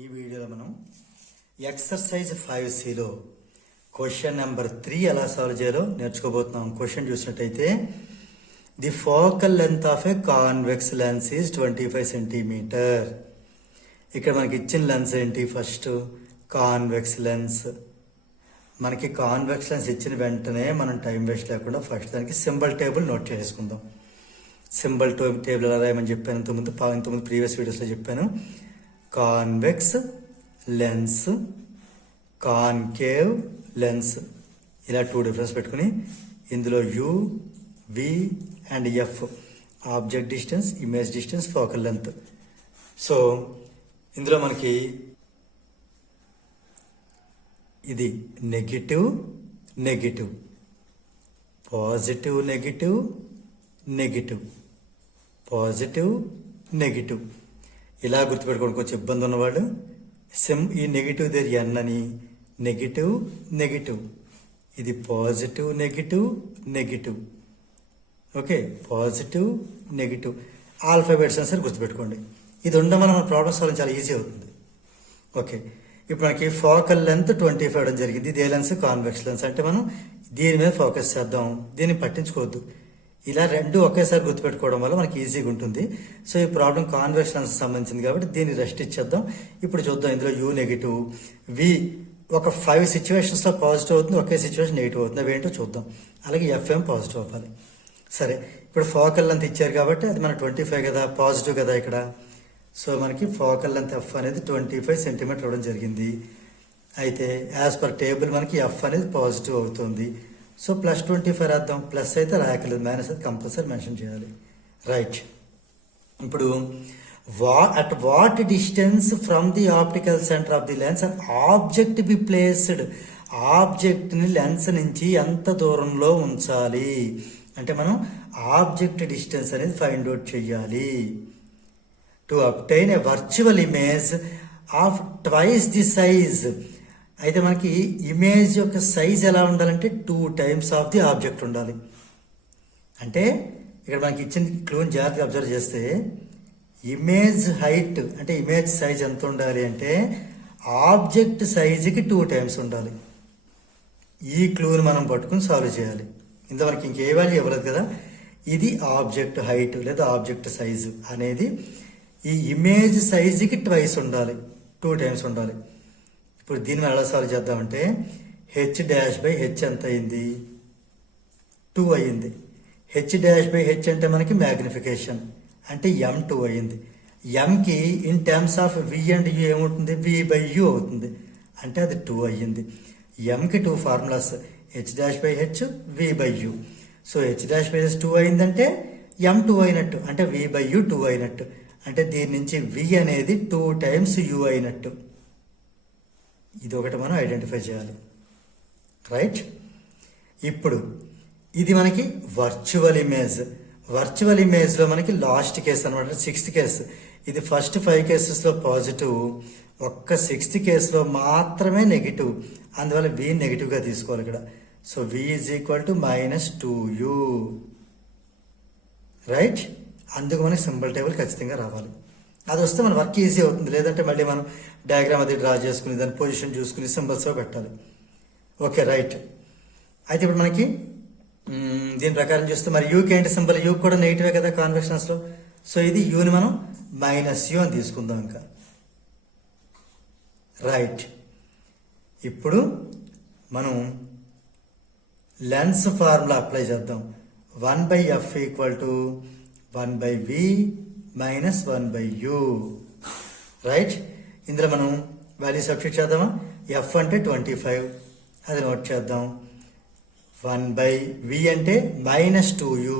ఈ వీడియోలో మనం ఎక్సర్సైజ్ 5Cలో క్వశ్చన్ నెంబర్ 3 ఎలా సాల్వ్ చేయాలో నేర్చుకోబోతున్నాం. క్వశ్చన్ చూసినట్టయితే the focal length of a convex lens is 25 centimetre. ఇక్కడ మనకి ఇచ్చిన లెన్స్ ఏంటి? First convex lens. మనకి కాన్వెక్స్ లెన్స్ ఇచ్చిన వెంటనే మనం టైం వేస్ట్ లేకుండా ఫస్ట్ దానికి సింబల్ టేబుల్ నోట్ చేసుకుందాం. సింబల్ టేబుల్ ఎలా రాయమని చెప్పాను ఇంతకుముందు ప్రీవియస్ వీడియోస్లో చెప్పాను. కాన్వెక్స్ లెన్స్, కాన్కేవ్ లెన్స్, ఇలా 2 డిఫరెన్స్ పెట్టుకుని ఇందులో u, v and f object distance, image distance, focal length. So ఇందులో మనకి ఇది negative negative, positive negative negative, positive negative, ఇలా గుర్తుపెట్టుకోవడం కొంచెం ఇబ్బంది ఉన్నవాళ్ళు ఈ నెగిటివ్ దగ్గర ఎన్ అని, నెగిటివ్ నెగిటివ్, ఇది positive negative negative, okay, positive negative, alphabets అని సరే గుర్తుపెట్టుకోండి. ఇది ఉండడం వల్ల మన ప్రాబ్లమ్ సాల్వ్ చాలా ఈజీ అవుతుంది. ఓకే, ఇప్పుడు మనకి ఫోకల్ లెంత్ 25 అవడం జరిగింది. ఇదే లెన్స్ కాన్వెక్స్ లెన్స్, అంటే మనం దీని మీద ఫోకస్ చేద్దాం, దీన్ని పట్టించుకోవద్దు. ఇలా రెండు ఒకేసారి గుర్తుపెట్టుకోవడం వల్ల మనకి ఈజీగా ఉంటుంది. సో ఈ ప్రాబ్లం కాన్వెక్స్ లెన్స్ సంబంధించింది కాబట్టి దీన్ని రెస్ట్ ఇచ్చేద్దాం. ఇప్పుడు చూద్దాం. ఇందులో యూ నెగిటివ్, వి ఒక 5 సిచ్యువేషన్స్లో పాజిటివ్ అవుతుంది, ఒకే సిచ్యువేషన్ నెగిటివ్ అవుతుంది. అవి ఏంటో చూద్దాం. అలాగే ఎఫ్ఎం పాజిటివ్ అవ్వాలి. సరే, ఇప్పుడు ఫోకల్ లెంత్ ఇచ్చారు కాబట్టి అది మన 25 కదా, పాజిటివ్ కదా ఇక్కడ. సో మనకి ఫోకల్ లెంత్ ఎఫ్ అనేది 25 సెంటీమీటర్ అవ్వడం జరిగింది. అయితే యాజ్ పర్ టేబుల్ మనకి ఎఫ్ అనేది పాజిటివ్ అవుతుంది. సో ప్లస్ 25 రాద్దాం. ప్లస్ అయితే రాయకలేదు, మైనస్ అయితే కంపల్సరీ మెన్షన్ చేయాలి. రైట్, ఇప్పుడు at what distance from the optical centre of the lens and object be placed, ఆబ్జెక్ట్ని లెన్స్ నుంచి ఎంత దూరంలో ఉంచాలి అంటే మనం ఆబ్జెక్ట్ డిస్టెన్స్ అనేది ఫైండ్ అవుట్ చేయాలి. To obtain a virtual image of twice the size. అయితే మనకి ఇమేజ్ యొక్క సైజ్ ఎలా ఉండాలంటే 2 టైమ్స్ ఆఫ్ ది ఆబ్జెక్ట్ ఉండాలి. అంటే ఇక్కడ మనకి ఇచ్చిన క్లూని జాగ్రత్తగా అబ్జర్వ్ చేస్తే ఇమేజ్ హైట్ అంటే ఇమేజ్ సైజ్ ఎంత ఉండాలి అంటే ఆబ్జెక్ట్ సైజుకి 2 టైమ్స్ ఉండాలి. ఈ క్లూని మనం పట్టుకుని సాల్వ్ చేయాలి. ఇంత మనకి ఇంకే వాల్యూ ఇవ్వలేదు కదా. ఇది ఆబ్జెక్ట్ హైట్ లేదా ఆబ్జెక్ట్ సైజు అనేది ఈ ఇమేజ్ సైజుకి ట్వైస్ ఉండాలి, 2 టైమ్స్ ఉండాలి. ఇప్పుడు దీన్ని ఎలా సాల్వ్ చేద్దామంటే హెచ్ డాష్ బై హెచ్ ఎంత అయింది? 2 అయ్యింది. హెచ్ డాష్ బై హెచ్ అంటే మనకి మ్యాగ్నిఫికేషన్ అంటే M2 అయ్యింది. ఎంకి in terms of V and U ఏముంటుంది? వి బై యూ అవుతుంది, అంటే అది 2 అయ్యింది. ఎంకి 2 formulas, H dash by H, V by U. So H dash by H 2 అయిందంటే M2 అయినట్టు, అంటే వి బై యూ 2 అయినట్టు, అంటే దీని నుంచి వి అనేది 2 టైమ్స్ యూ అయినట్టు. ఇది ఒకటి మనం ఐడెంటిఫై చేయాలి. రైట్, ఇప్పుడు ఇది మనకి వర్చువల్ ఇమేజ్. వర్చువల్ ఇమేజ్లో మనకి లాస్ట్ కేసు అనమాట, 6th కేసు. ఇది ఫస్ట్ 5 కేసెస్లో పాజిటివ్, ఒక్క 6th కేసులో మాత్రమే నెగిటివ్. అందువల్ల వి నెగిటివ్గా తీసుకోవాలి ఇక్కడ. So v is equal to -2u. Right, అందుకు మనకి సింబల్ టేబుల్ ఖచ్చితంగా రావాలి. అది వస్తే మన వర్క్ ఈజీ అవుతుంది. లేదంటే మళ్ళీ మనం డయాగ్రామ్ అది డ్రా చేసుకుని దాని పొజిషన్ చూసుకుని సింబల్స్ పెట్టాలి. Okay, right. అయితే ఇప్పుడు మనకి దీని ప్రకారం చూస్తే మరి యూకి ఏంటి సింబల్? యూ కూడా నెగిటివే కదా కాన్వెక్షన్స్లో. సో ఇది యూని మనం -u అని తీసుకుందాం ఇంకా. రైట్, ఇప్పుడు మనం లెన్స్ ఫార్ములా అప్లై చేద్దాం. 1/f = 1/v - 1/u. రైట్, ఇందులో మనం వాల్యూ సబ్స్టిట్యూట్ చేద్దామా? ఎఫ్ అంటే 25, అది నోట్ చేద్దాం. 1/v అంటే -2u,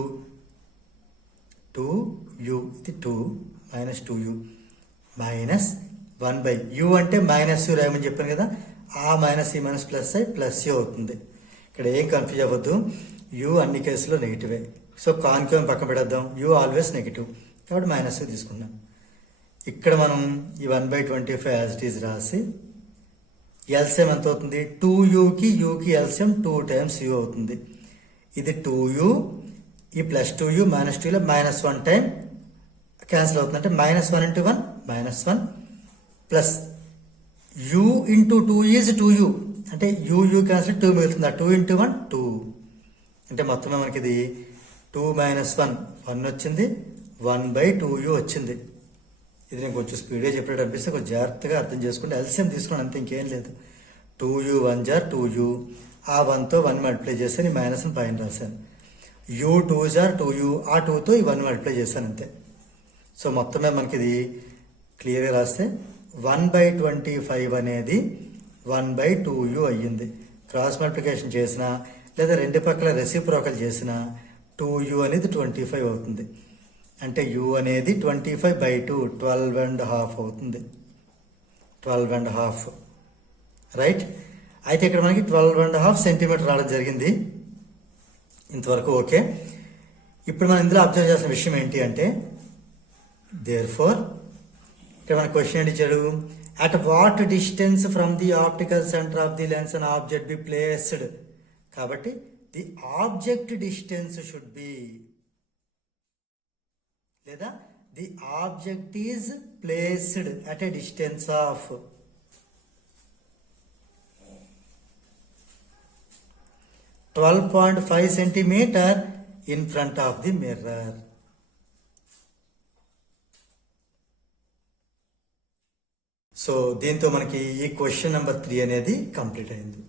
2u, ఇది 2 -2u -1/u అంటే -u రాయమని చెప్పాను కదా. ఆ మైనస్ ఈ మైనస్ ప్లస్ అయి +u అవుతుంది. ఇక్కడ ఏం కన్ఫ్యూజ్ అవ్వద్దు, u అన్ని కేసులో నెగిటివే. సో కాన్కేవ్ పక్కన పెట్టేద్దాం, u ఆల్వేస్ నెగిటివ్ కాబట్టి -u తీసుకున్నాం. ఇక్కడ మనం ఈ 1/25 యాజ్ ఇట్ ఈజ్ రాసి ఎల్సిఎం ఎంత అవుతుంది? 2uకి యూకి ఎల్సిఎం 2 టైమ్స్ u అవుతుంది. ఇది 2u, ఈ +2u -2లో -1 టైం క్యాన్సిల్ అవుతుంది, అంటే -1 × 1 -1 plus u into 2 is 2u అంటే u క్యాన్సిల్ 2 మిగులుతుంది. ఆ 2 ఇంటూ 1 2 అంటే మొత్తమే మనకి ఇది 2 మైనస్ 1 వచ్చింది, 1/2u వచ్చింది. ఇది నేను కొంచెం స్పీడ్గా చెప్పినట్టు అనిపిస్తే కొంచెం జాగ్రత్తగా అర్థం చేసుకుంటే ఎల్సిఎం తీసుకుని అంతే, ఇంకేం లేదు. 2u 1 జార్ 2u, ఆ 1తో 1 మల్టిప్లై చేశాను, ఈ మైనస్ని పైన రాశాను. u 2 జార్ 2u, ఆ 2తో ఈ 1 మల్టిప్లై చేశాను అంతే. సో మొత్తమే మనకి ఇది క్లియర్గా రాస్తే 1/25 అనేది 1/2u అయ్యింది. క్రాస్ మల్టిప్లికేషన్ చేసినా లేదా రెండు పక్కల రెసిప్రోకల్ చేసినా 2u అనేది 25 అవుతుంది. అంటే u అనేది 25/2 12.5 అవుతుంది. 12.5 రైట్. అయితే ఇక్కడ మనకి 12.5 సెంటీమీటర్ రావడం జరిగింది. ఇంతవరకు ఓకే. ఇప్పుడు మనం ఇందులో అబ్జర్వ్ చేసిన విషయం ఏంటి అంటే దేర్ఫోర్ ఇక్కడ మన క్వశ్చన్ ఏంటి ఇచ్చాడు, at what distance from the optical centre of the lens and object be placed. కాబట్టి the object distance should be, లేదా the object is placed at a distance of 12.5 centimeter in front of the mirror. So దీంతో మనకి ఈ question number 3 అనేది complete అయింది.